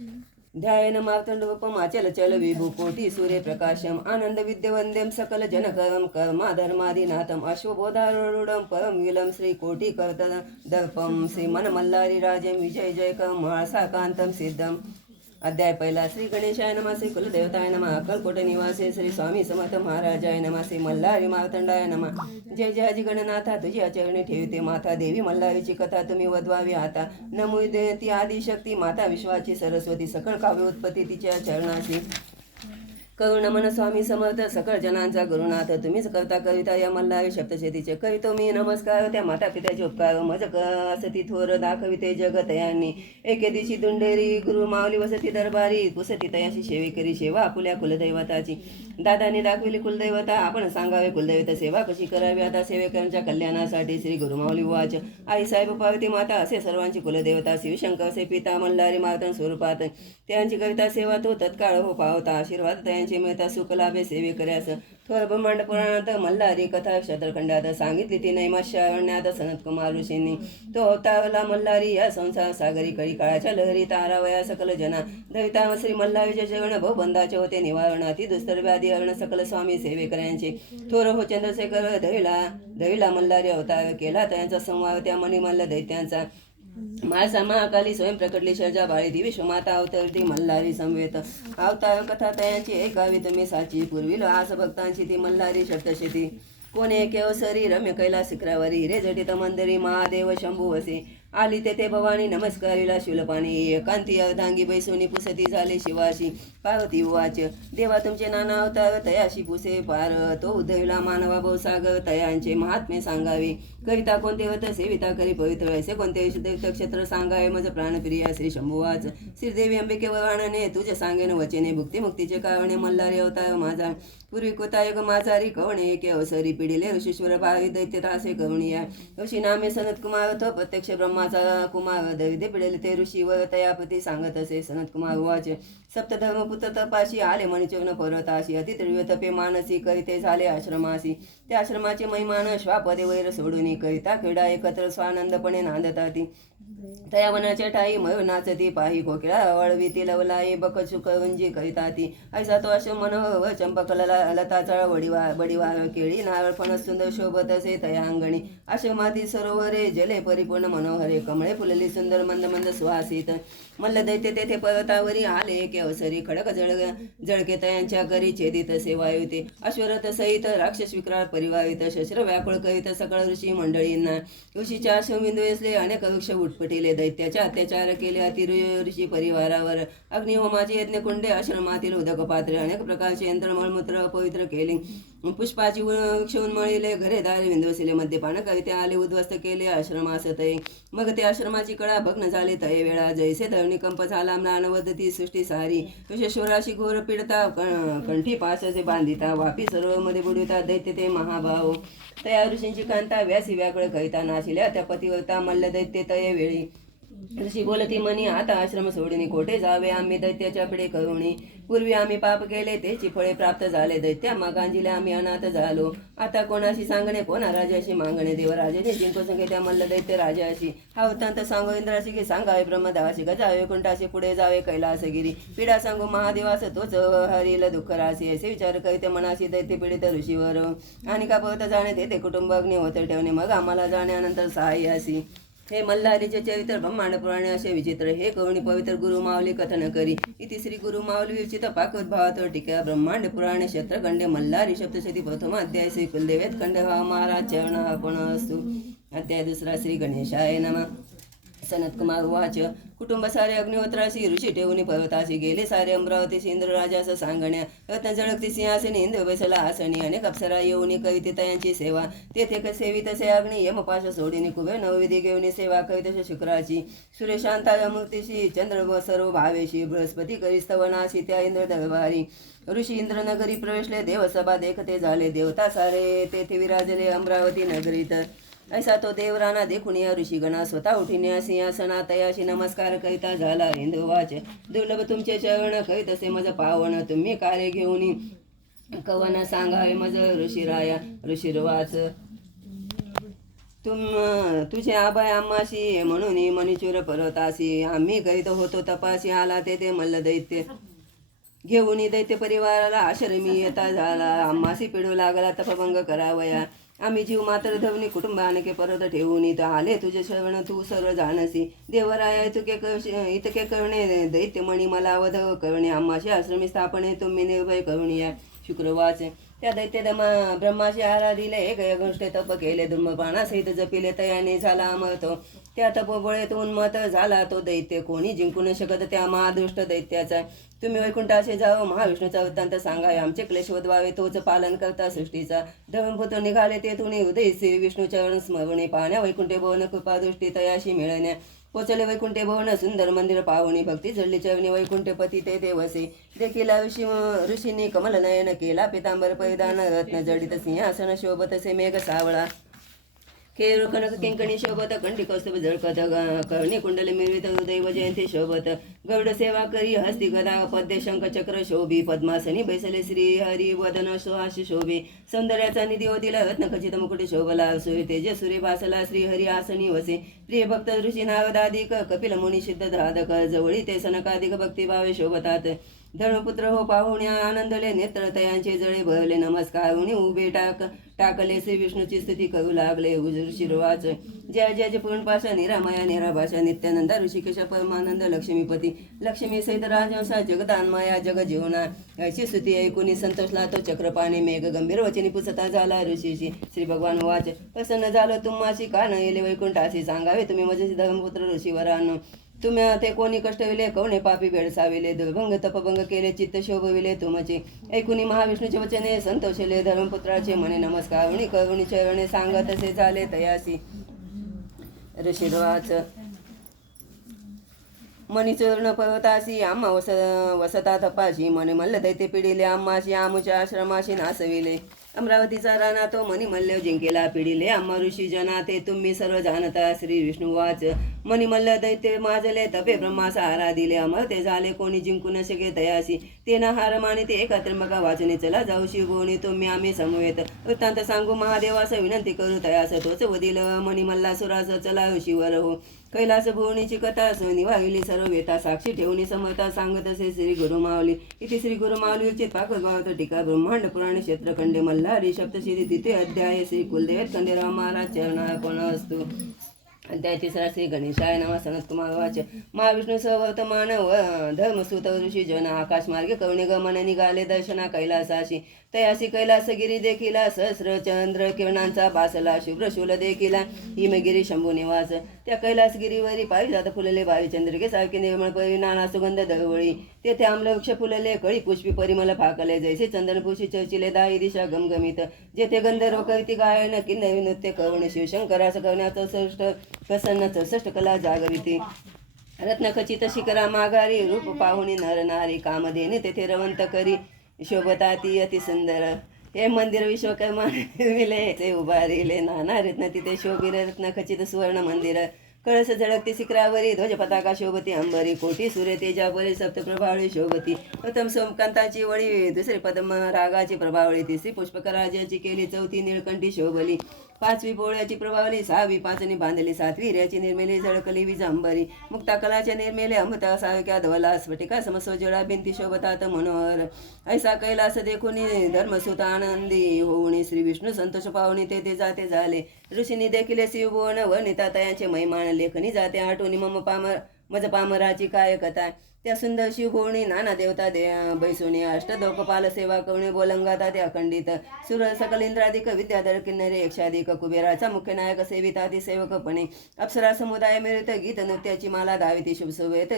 ध्यायन मार्तंडोपमाचल चल विभू कोटी सूर्यप्रकाशम आनंद विद्यवंद्यम सकल जनकरम कर्माधर्मादिनाथम अश्वबोधारूढम परम विलम श्री कोटी कर्तदल्पम श्री मनमल्लारी राजम विजय जयकम महासाकांतम सिद्धम. अध्याय पहिला. श्री गणेशाय नमः. श्री कुलदेवताय नमः. अक्कलकोट निवासी श्री स्वामी समर्थ महाराजाय नमः. श्री मल्हारी मार्तंडाय नमः. जय जय हजी गणनाथा तुझी आचरणी ठेवते माता देवी मल्हारीची कथा तुम्ही वधवावी आता. नमुदयती आदिशक्ती माता विश्वाची सरस्वती सकळ काव्य उत्पत्ती तिच्या चरणाशी. करुण मन स्वामी समर्थ सकळ जनांचा गुरुनाथ तुम्हीच करता कविता या मल्हारी सप्तशतीचे करीतो मी नमस्कार त्या माता पित्याचे उपकार मज असती थोर दाखविते जगत यांनी. एके दिवशी दुंडेरी गुरु माऊली वसती दरबारी कुसती तयाशी सेवे करी सेवा आपुल्या कुलदैवताची. दादाने दाखविली कुलदैवता आपण सांगावे कुलदैवत सेवा कशी करावी आता सेवेकरांच्या कल्याणासाठी. श्री गुरुमाऊली वाच. आई साहेब पार्वती माता असे सर्वांची कुलदेवता. शिवशंकर असे पिता मल्हारी मार्तंड स्वरूपात त्यांची कविता सेवा तो तत्काळ हो पावता. आशीर्वाद त्यांचे मिळता सुख लाभे सेवे कर्यास. थोर ब्रह्मांड पुराणात मल्हारी कथा क्षत्रखंडात सांगितली ती नैमाश्यारण्यात सनतकुमार ऋषींनी. तो अवतारला मल्हारी या संसार सागरी कळी काळाच्या लहरी तारावया सकल जना. दविता श्री मल्हारीचे जगण बहुबंधाचे होते निवारण अति दुस्तर व्याधी हरण सकल स्वामी सेवेकऱ्यांचे. थोर हो चंद्रशेखर दविला मल्हारी अवतार केला त्यांचा संवार त्या मणिमल्ल दैत्यांचा. माळसा महाकाली स्वयं प्रकटली शर्जा बाळी ती विश्वमाता अवतरती मल्हारी समवेत. अवतार कथा तयांची ऐकावी तुम्ही साची पूर्वी आस भक्तांची ती मल्हारी सप्तशती. कोणे केवसरी रम्य कैलास शिखरावरी हिरे जटित मंदिरी महादेव शंभू वसे. आली तेथे भवानी नमस्कारीला शिवलपाणी एकांती अर्धांगी बैसोनी पुसती झाले शिवाशी. पार्वती वाच. देवा तुमचे नाना अवतार तयाशी पुसे पार तो उद्धविला मानवा भवसागर तयांचे महात्मे सांगावे. कविता कोणते व्रत सेविता करी पवित्र ऐसे कोणते विशुद्ध क्षेत्र सांगावे मज प्राणप्रिया श्री शंभुवाच. श्रीदेवी अंबिके वराणने तुझे सांगेन वचने भुक्ती मुक्तीचे कारणे मल्हारी अवतार माझा. पूर्वी कृतायुग माझारी कवणे एके अवसरी पिढिले ऋषीश्वर भावी दैत्य तासे कवणिया. ऋषी नामे सनत कुमार तो प्रत्यक्ष ब्रह्माचा कुमार दैत्य पिढले ते ऋषी व तयापती सांगत असे. सनत कुमार वाच. सप्तधर्मपुत्र तपाशी आले मणिचवन पर्वताशी अति तीव्र तपे मानसी करिते झाले आश्रमासी. त्या आश्रमाचे महिमान श्वापदे वैर सोडून कविता क्रीडा एकत्र स्वानंदपणे नांदताती. तया वनाच्या ठाई मयूर नाचती पाही कोकिळा वळवीती लवलाई बक शुकवंजी कविता ती. ऐसा तो अश मनोहर चंपक लताचा बडीवार केळी नारळ फणस सुंदर शोभत असे तया अंगणी. आश्रमाती सरोवरे जले परिपूर्ण मनोहरे कमळे फुलली सुंदर मंद मंद सुहासित. मल्ल दैत्य तेथे पर्वतावरी आले के अवसरी खडक जळके तयांच्या करी छेदित सेवायुते. अश्वरथ सहित राक्षस विक्राळ परिवारित शस्त्र व्याकुळ करीत सकळ ऋषी मंडळींना. ऋषीच्या अश्वबिंदू असले अनेक वृक्ष उठपटिले दैत्याच्या अत्याचार केले अति ऋषी परिवारावर. अग्निहोमाचे यज्ञकुंडे आश्रमातील उदक पात्रे अनेक प्रकारचे यंत्र मळमूत्र अपवित्र केले. पुष्पाची वृक्ष उन्मळिले घरेदारे विंदवसिले मद्यपान करीते आले उद्ध्वस्त केले आश्रमास तये. मग ते आश्रमाची कळा भग्न झाले तये वेळा जैसे धरणीकंप झाला म्लानवदती सृष्टी सारी. विश्वेश्वराशी घोर पीडता कंठी पाससे बांधिता वापी सरोवरमध्ये बुडविता दैत्य ते महाभाव. तया ऋषींची कांता व्यासी व्याकुळ कविता नाशिल्या त्या पतिव्रता मल्ल दैत्य तये वेळी. ऋषी बोलती मनी आता आश्रम सोडणी कोठे जावे आम्ही दैत्याच्या पुढे करुणी. पूर्वी आम्ही पाप केले त्याची फळे प्राप्त झाले दैत्या मागांजिले आम्ही अनाथ झालो. आता कोणाशी सांगणे कोणा राजाशी मागणे देवराजाने जिंको संगे त्या मल्ल दैत्य राजाशी. हा वृत्तांत सांगो इंद्राशी की सांगावे ब्रह्मदेवाशी गजावे कुंठाशी पुढे जावे कैलासगिरी. पीडा सांगू महादेवास तोच हरील दुःख राशी. असे विचार करीते मनाशी दैत्य पीडित ऋषीवर. आणि का पवत जाणे तेथे कुटुंब अग्नी होते ठेवणे मग आम्हाला जाण्यानंतर सहाय्यासी. हे मल्हारीचे चरित्र ब्रह्मांड पुराणे असे विचित्र हे कवणी पवित्र गुरु माऊली कथन करी. इति श्री गुरु माऊली विरचित पाकोद्भावात टीका ब्रह्मांड पुराणे क्षेत्रखंडे मल्हारी सप्तशती प्रथम अध्याय श्री कुलदेवेत खंड हा महाराज चरण आपण असतो. अध्याय दुसरा. श्री गणेशाय नमः. सनत कुमार वाच. कुटुंब सारे अग्निहोत्राशी ऋषी ठेवून पर्वताशी गेले सारे अमरावतीशी इंद्रराजास सांगण्या. रत्न जळकती सिंहासनी इंद्र बसला आसनी अनेक अप्सरा येऊनी कविते तयांची सेवा. तेथे सेवित से अग्नी यमपाश सोडिनी कुबेर नवविधी घेऊन सेवा कवित शुक्राची. सूर्यशांता मूर्तीशी चंद्र सर्व भावेशी बृहस्पती करी स्तवनाशी त्या इंद्र दरबारी. ऋषी इंद्रनगरी प्रवेशले देवसभा देखते झाले देवता सारे तेथे विराजले अमरावती नगरीत. ऐसा तो देवराना देखून या ऋषीगणा स्वतः उठिन्या सिंहासना तयाशी नमस्कार करिता झाला. इंद्रवाच. दुर्लभ तुमचे चरण करीत असे मज पावन तुम्ही कार्य घेऊन कवन सांगावे मज ऋषीराया. ऋषीरवाच. तुझे आबाय आम्हाशी म्हणून मणिचूर पर्वतासी आम्ही करीत होतो तपासी आला ते मल्ल दैत्य घेऊन दैत्य परिवाराला आश्रमी येता झाला आम्हासी पिढू लागला तपभंग करावया आम्ही जीव मात्र धवनी कुटुंबाने परत ठेवून इथं आले तुझे श्रवण तू सर्व जाणसी देवराय इतके करणे दैत्यमणी मला वध करणे आम्हाशी आश्रमी स्थापने तुम्ही निर्भय करून या शुक्रवाच त्या दैत्य ब्रह्माशी आराधिले एक गोष्ट तप केले धूम्रपानासहित जपिले तयाने झाला अमरतो त्या तपोबळेत उन्मत झाला तो दैत्य कोणी जिंकू न शकत त्या महादृष्ट दैत्याचा तुम्ही वैकुंठाशी जावं महाविष्णूचा वृत्तांत सांगावे आमचे क्लेश वधवावे तोच पालन करता सृष्टीचा धर्मपुत्र निघाले तेथून उदय श्री विष्णूचरण स्मरणे पाहण्या वैकुंठे भवन कृपादृष्टी तयाशी मिळण्या पोचले वैकुंठे भवन सुंदर मंदिर पाहुणी भक्ती जडली चरणी वैकुंठे पती ते देवसे देखील ऋषींनी कमल नयन केला पितांबर परिधान रत्न जडित सिंहासन शोभतसे मेघ सावळा केर कनक किंकणी शोभत कंठी कौस्तुभ झळकत कर्णी कुंडली मिळवित हृदय जयंती शोभत गौड सेवा करी हस्ती गदा पद्य शंख चक्र शोभी पद्मासनी बैसले श्री हरी वदन सुहास शोभे सौंदर्याचा निधी दिला रत्न खचित मुकुट शोभला सूर्य तेजसूरी भासला श्री हरी आसनी वसे प्रिय भक्त ऋषी नारदाधिक कपिल मुनी सिद्ध धाधक जवळी ते सनकाधिक भक्तिभावे शोभतात धर्मपुत्र हो पाहुण्या आनंदले नेत्र तयांचे जळे भरले नमस्कार उभे टाकले श्री विष्णूची स्तुती करू लागले हुजूर शिरवाच जय जय पूर्णपाशा निरामया निराभाषा नित्यानंदा ऋषिकेश परमानंद लक्ष्मीपती लक्ष्मी सहित राजवंशा जगदान्माया जग जीवना अशी स्तुती ऐकून संतोषला तो चक्रपाणी मेघ गंभीर वचनी पुसता झाला ऋषीशी श्री भगवान वाच प्रसन्न झालं तुम्हाशी का न येले वैकुंठाशी सांगावे तुम्ही माझे धर्मपुत्र ऋषीवरांनो तुम्ही ते कोणी कष्टविले कोणे पापी भेडसाविले दुर्भंग तपभंग केले चित्त शोभविले तुमचे ऐकुनी महाविष्णूचे वचने संतोषले धर्मपुत्राचे म्हणे नमस्कार करुणी चरणे सांगत असे झाले तयासी ऋषिर्वाच मणिचूर्ण पर्वतासी आम्हा वसता तपाशी मने मल्ल दैत्य पिढिले आम्हाशी आमुच्या आश्रमाशी नासविले अमरावतीचा राणा तो मणिमल्ल जिंकेला पिढिले आम्हा ऋषी जना ते तुम्ही सर्व जाणता श्री विष्णुवाच मणिमल्ल दैत्य माजले तपे ब्रह्मासा आराधिले अमर ते झाले कोणी जिंकू न शके तयासी ते न हार माने ते एका त्र्यंबका वाचने चला जाऊ शिवगोणी तुम्ही आम्ही समवेत वृत्तांत सांगू महादेवास विनंती करू तयास तोच वदिल मणिमल्ला सुरास चला शिवर हो कैलास भुवनीची कथा निवाहिली सर्व वेता साक्षी ठेवणी समर्था सांगत असे श्री गुरुमावली इथे श्री गुरुमावली उचित पाकभावत टीका ब्रह्मांड पुराण क्षेत्रखंडे मल्हारी सप्तशिरी तिथे अध्याय श्री कुलदेव खंडेराव महाराज चरणार्पण असतो अध्याय तिसरा श्री गणेशाय नमः सनत कुमार वाच महाविष्णू सवर्तमान धर्मसुत ऋषी जन आकाश मार्गे कवणे गमन निघाले दर्शना कैलासाशी तयासी कैलासगिरी देखिला सहस्र चंद्र किरणांचा बासला शुभ्र शूल देखिला हिमगिरी शंभू निवास त्या कैलासगिरीवरी पारिजात फुलले बारी चंद्रिके सारखे निर्मळ परी नाना सुगंध दळवळी तेथे आम्लवृक्ष फुलले कळी पुष्पी परिमल फाकले जैसे चंदनपुषी चर्चिले दाही दिशा गमगमित जेथे गंधर्व कविती गायन किन्नरी नृत्य कवणे शिवशंकरास करण्याचं श्रेष्ठ प्रसन्न 64 कला जागविते रत्नखचित शिखरा माघारी रूप पाहुणी नर नारी कामधेने तेथे रवंत करी शोभताती अति सुंदर हे मंदिर विश्वकर्मा निर्मिले ते उभारिले नाना रत्न तिथे शोभिले रत्नखचित सुवर्ण मंदिर कळस झळकती शिखरावरी ध्वज पताका शोभती अंबरी कोटी सूर्य तेजावरी सप्तप्रभावळी शोभती प्रथम सोमकांताची वळी दुसरी पद्म रागाची प्रभावळी तिसरी पुष्पकराजाची केली चौथी निळकंठी शोभली पाचवी पोळ्याची प्रभावली सहावी पाचनी बांधली सातवी हिऱ्याची निर्मिली झळकली विजांबरी मुक्ता कलाच्या निर्मिले अमृता सारख्या धवला स्फटिका समसोजळा भिंती शोभतात मनोहर ऐसा कैलास देखून धर्मसुत आनंदी होऊन श्री विष्णू संतोष पाहुणी तेथे जाते झाले ऋषींनी देखील शिवभुवन वर्णिता तयांचे महिमान लेखनी जाते आठवणी मज पामराची काय कथा त्या सुंदर शिवभुवनी नाना देवता बैसुनी अष्टदोकपाल सेवा कवणे बोलंगाता ते अखंडित सुर सकल इंद्राधिक विद्याधर किन्नरे यक्षाधिक कुबेराचा मुख्य नायक सेविताती सेवकपणे अप्सरा समुदाय मिळत गीत नृत्याची माला धाविती शुभ सुवेत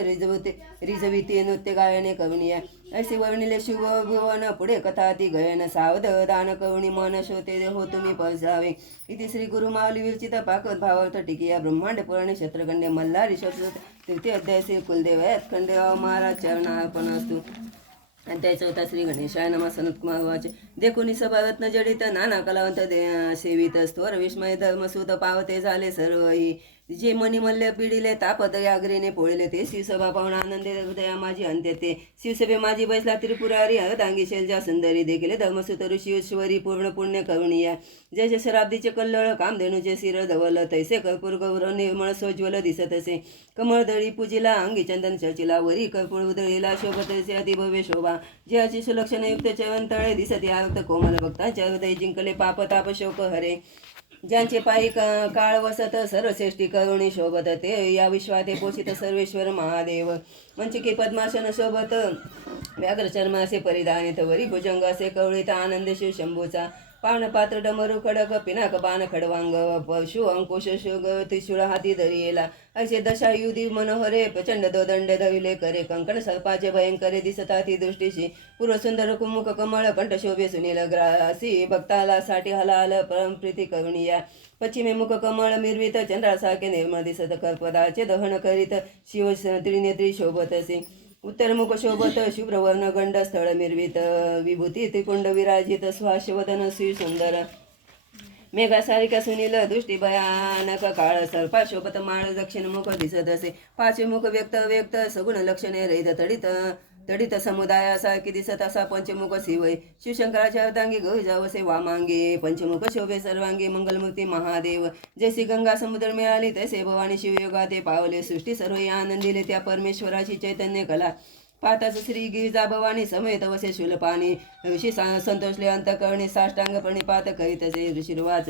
रिजविती नृत्य गायने कवनिया ऐसी वर्णिले शिवभुवन पुढे कथा ती गयन सावध दान कवणी मन शोते हो तुम्ही पळसावे इथे श्री गुरुमावली विरचित पाकवत भावार्थ टिकिया ब्रह्मांड पुराणे क्षेत्रखंडे मल्हारी तृतीय अध्याय श्री कुलदेव खंडेराव महाराज चरणार्पण असतो अध्याय चौथा श्री गणेशाय नमः सनत कुमार वाच देखुनी सभारत्न जडित नाना कलावंत सेवित स्त्वर विस्मय धर्मसूत पावते झाले सर्वही जे मणिमल्ल पिढिले तापदयाग्रीने पोळले ते शिवसभा पाहुणा आनंदे हृदया माझी अंत्य ते शिवसभे माझी बैसला त्रिपुरारी हरदांगी शैलजा सुंदरी देखील धर्मसुत ऋषीश्वरी पूर्ण पुण्य करुणिया जय जय शराब्दीचे कल्लळ कामधेनुचे शिर धवल तैसे कर्पूर गौरव निर्मळ सोज्वल दिसत असे कमळ दळी पूजिला अंगी चंदन चर्चिला वरी कर्पूर उधळीला शोभतसे अतिभव्य शोभा जयाची सुलक्षणयुक्त चवंतळे दिसते आयुक्त कोमल भक्तांच्या हृदय जिंकले पाप ताप शोक हरे ज्यांचे पायी काळ वसत सर्वश्रेष्ठी करुणी शोभत ते या विश्वाते पोषित सर्वेश्वर महादेव मंचिके पद्मासन शोभत व्याघ्र चर्मासे परिधानित वरी भुजंग असे कवळीत आनंद शिव शंभूचा पानपात्र डमरू खडक पिनाक बाण खडवांग पशु अंकुश शुग त्रिशूळ हाती धरियेला असे दशायुधी मनोहरे प्रचंड दंड धविले करे कंकण सर्पाचे भयंकरे दिसता ती दृष्टीशी पूर्व सुंदर कुमुख कमळ कंठ शोभे सुनील ग्रासी भक्ताला साठी हलाल परम प्रीती करुणिया पश्चिमे मुख कमळ मिरवित चंद्रासारखे निर्मळ दिसत कर्पदाचे दहन करीत शिव त्रिनेत्री शोभत असे उत्तरमुख शोभत शुभ्रवर्ण गंड स्थळ मिरवित विभूती त्रिकुंड विराजित स्वाशवदन श्री सुंदर मेघासारिका सुनील दृष्टी भयानक काळ सर्पा शोभत माळ दक्षिण मुख दिसत असे पाचवे मुख व्यक्त व्यक्त सगुण लक्षणे रहित तडित समुदायासारखी दिसत असा पंचमुख शिवय शिवशंकराच्या अर्धांगी गौजावसे वामांगी पंचमुख शोभे सर्वांगी मंगलमूर्ती महादेव जैसी गंगा समुद्र मिळाली तैसे भवानी शिवयोगा ते पावले सृष्टी सर्व आनंदिले त्या परमेश्वराची चैतन्य कला पाताच श्री गिरिजा भवानी समेत वसे शूलपाणी ऋषी संतोषले अंतकरणी साष्टांग प्रणिपात करीत असे ऋषीर्वाच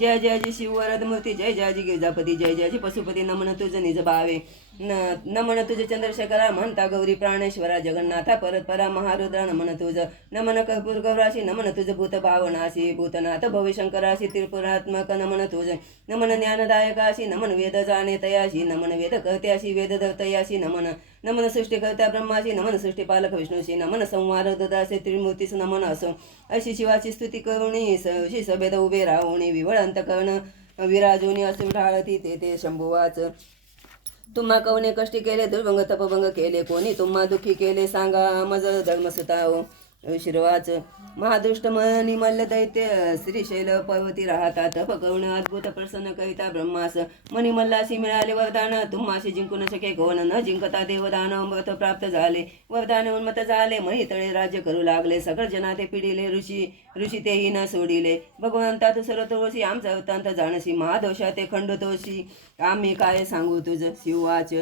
जय जय शिव वरद मूर्ती जय जय गिरिजापती जय जय पशुपती नमन तुझ निज भावे नमन तुझ चंद्रशेखरा म्हणता गौरी प्राणेश्वरा जगन्नाथा परत परा महारुद्रा नमन तुझ नमन कर्पूर गौराशी नमन तुझ भूत भावनाशी भूतनाथ भविशंकराशी त्रिपुरात्मक नमन तुझ नमन ज्ञानदायकाशी नमन वेद जाणे तयाशी नमन वेद कर्त्याशी वेद दर्तयाशी नमन सृष्टीकर्त्या ब्रह्माशी नमन सृष्टीपालक विष्णूशी नमन संवार ददासे त्रिमूर्तीस नमन असो अशी शिवाची स्तुती करुणी शी सभेद उभे राहुणी विवळ अंतकर्ण विराजुनी असू ढाळती ते शंभुवाच तुम्हा कवने कष्टी केले दुर्भंग तपभंग केले कोणी तुम्हा दुःखी केले सांगा मज धर्मसुताओ शिरवाच महादुष्ट मनी मल्ल दैत्य श्रीशैल पर्वती राहता तप करुण अद्भुत प्रसन्न कविता ब्रह्मास मनी मल्लाशी मिळाले वरदान तुम्हाशी जिंकू न शके कोण न जिंकता देवदान अमृत प्राप्त झाले वरदान उन्मत झाले मही तळे राज्य करू लागले सकळ जना ते पिढिले ऋषी तेही न सोडिले भगवंता तू सर्वतोषी आमचा वृत्तांत जाणसी महादोषा ते खंडतोषी आम्ही काय सांगू तुझ शिववाच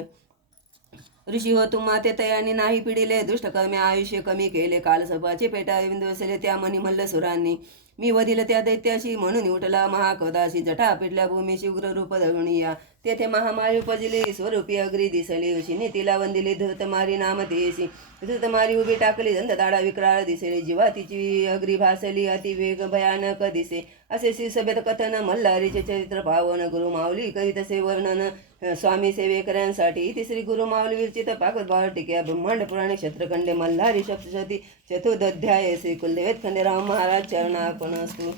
ऋषी हो तुम्हा ते तयाने नाही पिढिले दुष्टकर्मे आयुष्य कमी केले कालसर्पाचे पेटा विंदवसले त्या मणिमल्ल सुरांनी मी वदिल त्या दैत्याशी म्हणून उठला महाकदाशी जटा पिटल्या भूमीशी उग्र रूप धरुणिया तेथे महामारी उपजली स्वरूपी अग्री दिसली ऋषीने तिला वंदिली धृतमारी नाम तेशी धृतमारी उभी टाकली दंतदाडा विक्राळ दिसेली जीवा तिची अग्री भासली अति वेग भयानक दिसे असे शिवसभेत कथन मल्हारीचे चरित्र पावन गुरु माऊली करीत असे वर्णन स्वामी सेवेकऱ्यांसाठी तिसरी गुरु माऊली विरचित पाकभार टिक्या ब्रह्मांड पुराणे क्षेत्रखंडे मल्हारी सप्तशती चतुर्दध्याय श्री कुलदेवेत खंडेराव महाराज चरणार्पण असतो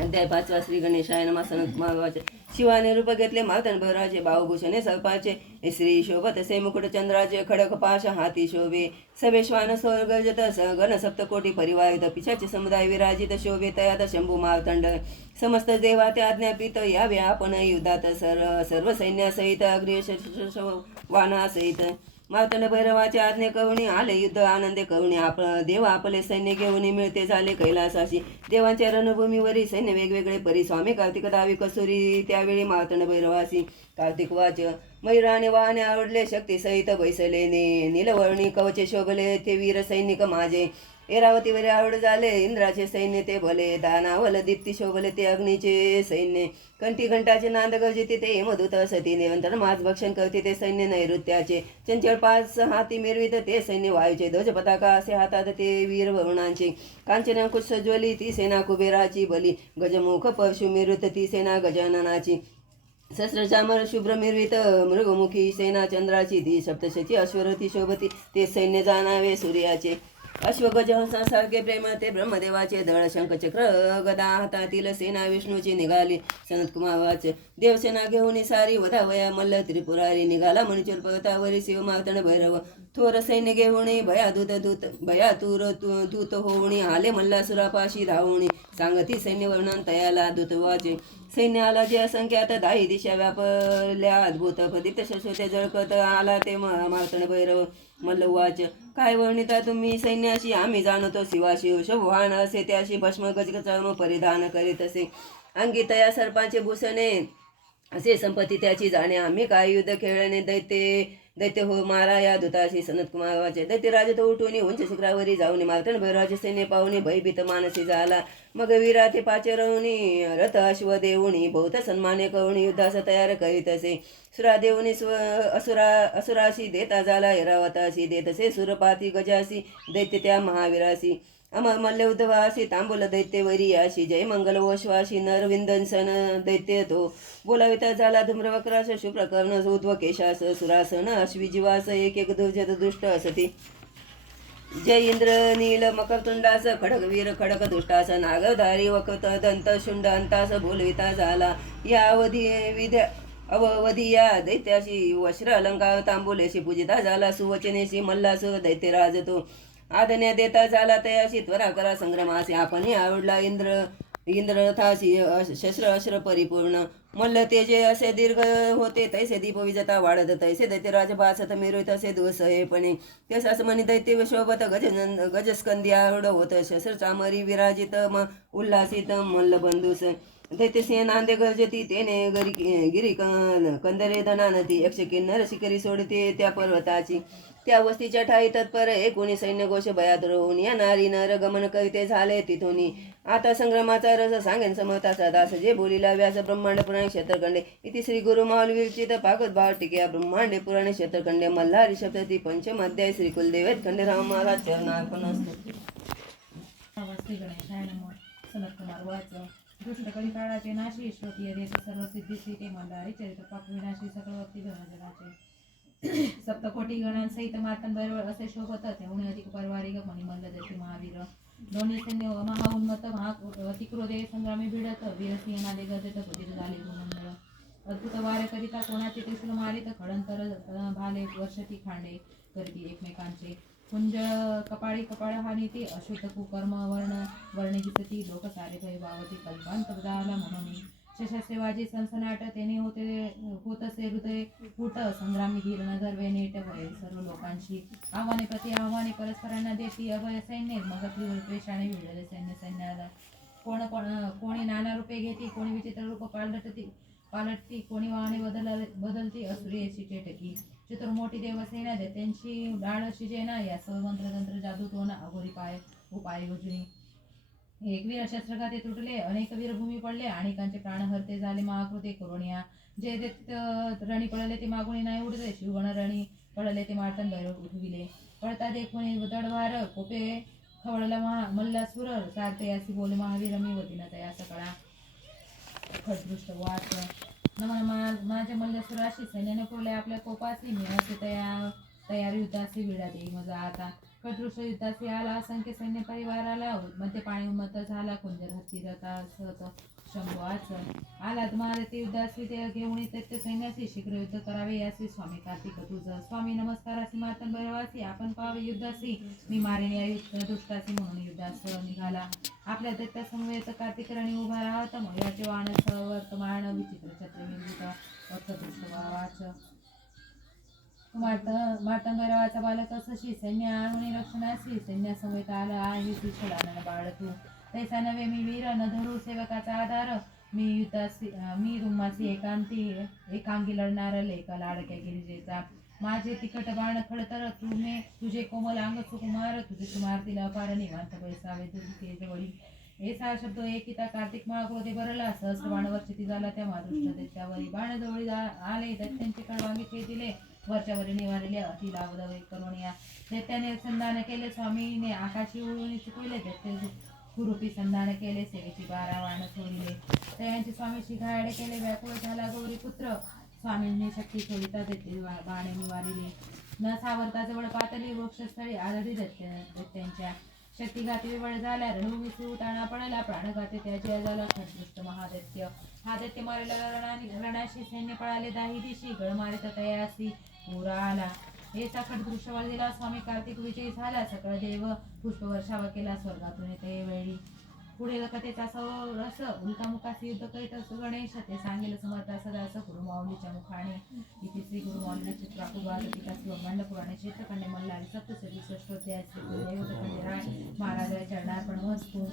अध्याय 5 श्री गणेशाय नमः सनत शिवाने रूप घेतले मातन भराचे बाहुभूषणे सर्पाचे श्री शोभत से मुकुट चंद्राचे खडक पाश हाती शोभे सभे श्वान स्वर्गजत गण सप्तकोटी परिवारित पिशाचे समुदाय विराजित शोभे तयात शंभू मार्तंड समस्त देवाते आज्ञापित यावे आपण युद्धात सर्व सैन्यासहित अग्रेश वानासहित मार्तंड भैरवाचे आज्ञे करुणी आले युद्ध आनंदे करुणी देव आपले सैन्य घेऊन मिळते झाले कैलासाशी देवांच्या रणभूमीवरील सैन्य वेगवेगळे परी स्वामी कार्तिक दावी कसुरी त्यावेळी मार्तंड भैरवासी कार्तिक वाच मयुराने वाहने आवडले शक्ती सहित बैसले नीलवर्णी कवचे शोभले ते वीर सैनिक माझे ऐरावतीवर आवड झाले इंद्राचे सैन्य ते भले दानावल दीप्ती शोभले ते अग्नीचे सैन्य कंठी घंटाचे नांद गरजिते ते हेमदूत सती निरंतर माज भक्षण करते ते सैन्य नैऋत्याचे चंचल 5 हाती मिरवित ते सैन्य वायूचे ध्वज पताका असे हातात ते वीर वरुणांचे कांचन कुश सज्वली ती सेना कुबेराची बली गजमुख परशु मिरुत ती सेना गजाननाची सहस्रचामर शुभ्र मिरवित मृगमुखी सेना चंद्राची ती सप्तशती अश्वरथी शोभती ते सैन्य जाणावे सूर्याचे अश्वगज हंसासारखे प्रेम ते ब्रह्मदेवाचे दळ शंखचक्र गदा हातातील सेना विष्णूची निघाली सनतकुमार वाच देवसेना घेऊन सारी वधावया मल्ल त्रिपुरारी निघाला मणिचूर पर्वतावरी शिव मार्तंड भैरव थोर सैन्य घेऊणी भयातूर दूत होऊणी आले मल्लासुरापाशी धावणी सांगती सैन्य वर्णन तयाला दूतवाचे सैन्य आला जे असंख्यात दाही दिशा व्यापल्या अद्भुत प्रदीप्त शस्त्रे जळकत आला ते मार्तंड भैरव मल्लवाच काय वर्णिता तुम्ही सैन्याशी आम्ही जाणतो शिवाशी शोभान असे त्याशी भस्म गजगचाम परिधान करीत असे अंगी तया सर्पांचे भूषणे असे संपत्ती त्याची जाणे आम्ही काय युद्ध खेळणे दैत्य हो मारा या दूताशी सनत कुमाराचे दैत्य राज तो उठून उंच शिखरावरी जाऊन मार्तंड भैरवाचे सैन्य पाहुणे भयभीत मानसी झाला मग वीरा ते पाचरवणी रथ अश्व देऊणी बहुत सन्मान्य कवणी युद्धास तयार करीत असे सुरा देऊणी असुराशी देता झाला ऐरावताशी देतसे सुरपाती गजासी दैत्य त्या महावीरासी अमर मल्ल उद्धवासी तांबूल दैत्यवरी याशी जय मंगल वश्वाशी नरविंदनसन दैत्य तो बोलाविता झाला धूम्रवक्रास शुप्रकर्ण उद्व केशास सुरासन अश्विजीवास एक दुर्जत दुष्ट असती जय इंद्र नील मकरतुंडास खडगवीर खडक दुष्टास नागधारी वक्रत दंत शुंड अंतास बोलविता झाला या अवधी या दैत्याशी वस्त्र अलंकार तांबुलेशी पूजिता झाला सुवचनेशी मल्लासुर दैत्यराज तो आदन्या देता झाला तयाशी त्वरा करा संग्रमासी आपण आवडला इंद्रथासी शस्त्र अस्त्र परिपूर्ण मल्ल तेजे असे दीर्घ होते तैसे दीप विजता वाढत तैसे दैत्यराज भासत मिरू तसे दुसहेपणे तसाच मनी दैत्य शोभत गजस्कंदी आरूढ होत शस्त्र चामरी विराजित उल्हासित मल्ल बंधूस दैत्यसिंह नांदे गर्जती तेने गिरी कंदरे धनानती यक्ष किन्नर शिकरी सोडते त्या पर्वताची त्या वस्तीच्या ठाई तत्पर एकोणी सैन्य घोष भयात रोवून या नारी नर गमन करीते झाले तिथूनी आता संग्रामाचा रस सांगेन समताचा दास जे बोलिला व्यास ब्रह्मांड पुराण क्षेत्रखंडे इति श्री गुरु माऊली विरचित भागवत भाव टिके ब्रह्मांडे पुराणे क्षेत्रखंडे मल्हारी सप्तती पंचम अध्याय श्री कुलदेवेत खंडे राम महाराज चरणार्पण असतो. सनतकुमार वाच दुष्टकली काळाचे नाशी श्रोतीय देश सर्व सिद्धी ते मल्हारी चरित्र पाप विनाशी सकळ वक्ती जनाचे सप्तकोटी गणांसहित मार्तंड भैरव असे शोभत तेवढे अधिक परवारी मणी मल्ल दैत्य महावीर दोन्ही सैन्य महाउन्मत अतिक्रोधे संग्रामी भिडत वीरसिंह नादे गजत कुटीर झाले भूमंडळ अद्भुत वार करिता कोणाचे त्रिशूल मारित खडंतर भाले वर्षती खांडे करीती एकमेकांचे कुंज कपाळी कपाळ हानीती अशुद्ध कुकर्म वर्ण हिसती लोक सारे भय भावती कल्पांत झाला म्हणून शशसेवाजी सनसनाट तेने होतसे हृदय फुट संग्रामी धीर नगर्वे नेट भय सर्व लोकांशी आव्हाने प्रति आव्हाने परस्परांना देती अभय सैन्य मग द्वेषाने भिडले सैन्याला कोणी नाना रूपे घेती कोणी विचित्र रूप पालटती कोणी वाहने बदलती असुरेशी चेटकी चतुर मोठी देवसेना त्यांची डाळ शिजेना या सर्व मंत्रतंत्र जादू तोना अघोरी उपाय योजनी एक वीर शस्त्रघाते तुटले अनेक वीर भूमी पडले अनेकांचे प्राण हरते झाले महाकृते करुणिया जे रणी पडले ते मागुणी नाही उडले शिवगण रणी पडले ते मार्तंड भैरव उठविले पळता देखुणी दडवार कोपे खवळला मल्लासुर सारते असी बोले महावीर मी वतीन तया सकळा खदृष्ट वाच नमन माझ्या मल्लासुराशी सैन्याने पुरले आपल्या कोपासी मी असे तयार युद्धासी विडा देई मजा आता खदृष्ट युद्धासी आला असंख्य सैन्य परिवाराला मध्ये पाणी उन्मत्त झाला कुंजर हत्ती रथासत शंभुवाच आलात महारथी युद्धासी ते घेऊन दैत्य सैन्याशी शीघ्र युद्ध करावे यासी स्वामी कार्तिक तुझ स्वामी नमस्कारासी मार्तंड भैरवासी आपण पाहावे युद्धासी मी मारेन या युद्ध दुष्टासी म्हणून युद्धास निघाला आपल्या दैत्य समवेत कार्तिक रणी उभा राहत मग याचे वाहन वर्तमान विचित्र छत्र विंजित अर्थदृष्ट वाच मार्तंड भैरवाचा बालक असशी सैन्य आणून रक्षणासी सैन्या समेत आला आहे ती छडानन बाळ तू तैसा नवे मी वीर न धरू सेवकाचा आधार मी युद्धासी मी रुमासी एकांगी लढणार लेख लाडक्या गिरिजेचा माझे तिखट बाण खडतर तुझे कोमल अंग सुकुमार तुझे सुमारतील अपार निवांत बैसावे तुझे जवळी ऐसा शब्द एकिता कार्तिक महाक्रोधे भरला सहस्र बाण वर्षिती झाला त्या मादृष्ट दैत्यावरी बाण जवळी आले दैत्यांचे कळवांगी खेळतिले वरच्यावरी निवारले अति लावदवे करुणिया दैत्याने संधान केले स्वामीने आकाशी उडून चुकविले दैत्य कुरूपी संधान केले सेवेची 12 वाण सोडिले त्यांचे स्वामीशी घायाळे केले व्याकुळ झाला गौरी पुत्र स्वामींनी शक्ती सोडिता दैत्य बाणे निवारिले न सावरता जवळ पातळी वृक्षस्थळी आढळली दैत्यांच्या शक्तिघाती विवळ झाल्या रणभूमीसी उताना पडला प्राणघाते त्याचे झाला खडदृष्ट महादैत्य हा दैत्य मारेला रणाशी सैन्य पळाले दाही दिशी गळ मारित तयासी पुरा आला हे साखट दृश्यवाळ दिला स्वामी कार्तिक विजयी झाला सकळ देव पुष्पवर्षाव केला स्वर्गातून येते वेळी पुढे कथेचा रस उल्कामुखासी युद्ध करीत असो गणेश ते सांगेल समर्थ सदास गुरु माऊलीच्या मुखाने इथे श्री गुरु माऊली चित्राकुवाद पिकास ब्रह्मांड पुराणे क्षेत्रखंडे मल्हारी सप्तशती षष्टोध्याय श्री देवखंडे राय महाराजांच्या चरणार्पण वस्तू